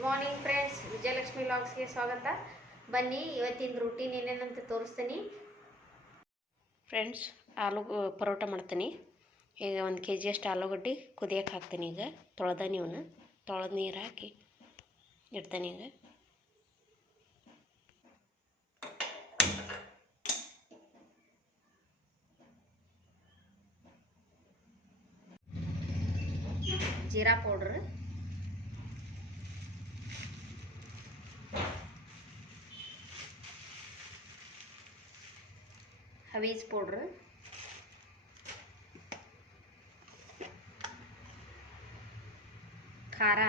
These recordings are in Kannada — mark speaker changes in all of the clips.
Speaker 1: ಗುಡ್ ಮಾರ್ನಿಂಗ್ ಫ್ರೆಂಡ್ಸ್ ವಿಜಯಲಕ್ಷ್ಮಿ ಲಾಗ್ಸ್ಗೆ ಸ್ವಾಗತ. ಬನ್ನಿ ಇವತ್ತಿನ ರೂಟೀನ್ ಏನೇನಂತ ತೋರಿಸ್ತೀನಿ. ಫ್ರೆಂಡ್ಸ್ ಆಲೂ ಪರೋಟ ಮಾಡ್ತೀನಿ. ಈಗ ಒಂದು ಕೆ ಜಿಯಷ್ಟು ಆಲೂಗಡ್ಡೆ ಕುದಿಯೋಕೆ ಹಾಕ್ತೀನಿ ಈಗ. ತೊಳೆದ ನೀವನ್ನ ತೊಳೆದ ನೀರು ಹಾಕಿ ಇಡ್ತೀನಿ ಈಗ. ಜೀರಾ ಪೌಡ್ರ್. ಹವೀಜ್ ಪೌಡ್ರ್ ಖಾರ.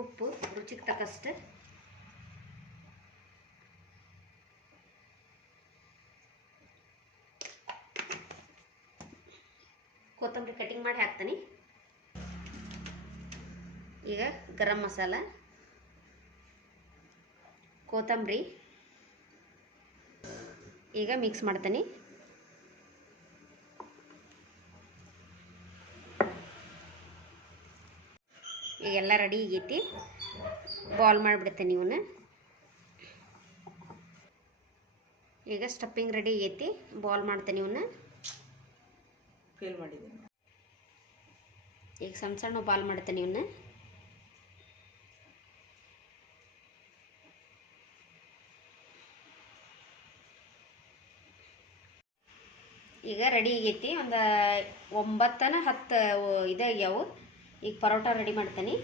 Speaker 1: ಉಪ್ಪು ರುಚಿಗೆ ತಕ್ಕಷ್ಟು. ಕೊತ್ತಂಬರಿ ಕಟಿಂಗ್ ಮಾಡಿ ಹಾಕ್ತೀನಿ. ಈಗ ಗರಂ ಮಸಾಲ ಕೊತ್ತಂಬರಿ. ಈಗ ಮಿಕ್ಸ್ ಮಾಡ್ತೀನಿ. ಈಗ ಎಲ್ಲ ರೆಡಿ ಆಗೈತಿ. ಬಾಲ್ ಮಾಡಿಬಿಡ್ತೀನಿ ಇವನ್ನ ಈಗ ಸ್ಟಫಿಂಗ್ ರೆಡಿ ಆಗೈತಿ. ಬಾಲ್ ಮಾಡ್ತೀನಿ ಇವನ್ನ
Speaker 2: ಫೇಲ್ ಮಾಡಿದ್ದೀನಿ.
Speaker 1: ಈಗ ಸಣ್ಣ ಸಣ್ಣ ಬಾಲ್ ಮಾಡ್ತೀನಿ ಇವನ್ನ ಈಗ ರೆಡಿ ಆಗೈತಿ. ಒಂದು ಒಂಬತ್ತನ ಹತ್ತು ಇದಾಗ್ಯಾವು. ಈಗ ಪರೋಟ ರೆಡಿ ಮಾಡ್ತೀನಿ.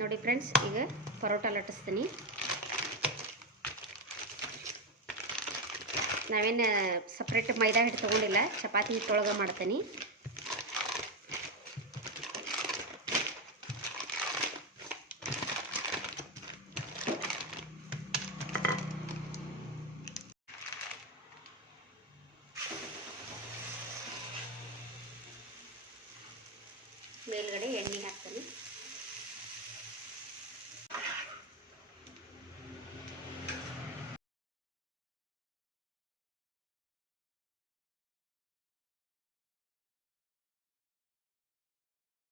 Speaker 1: ನೋಡಿ ಫ್ರೆಂಡ್ಸ್ ಈಗ ಪರೋಟ ಲಟ್ಟಿಸ್ತೀನಿ ನಾವೇನು ಸಪ್ರೇಟ್ ಮೈದಾ ಹಿಟ್ಟು ತೊಗೊಂಡಿಲ್ಲ ಚಪಾತಿ ಹಿಟ್ಟೊಳಗೆ ಮಾಡ್ತೀನಿ ಮೇಲ್ಗಡೆ ಎಣ್ಣೆ ಹಾಕ್ತೀನಿ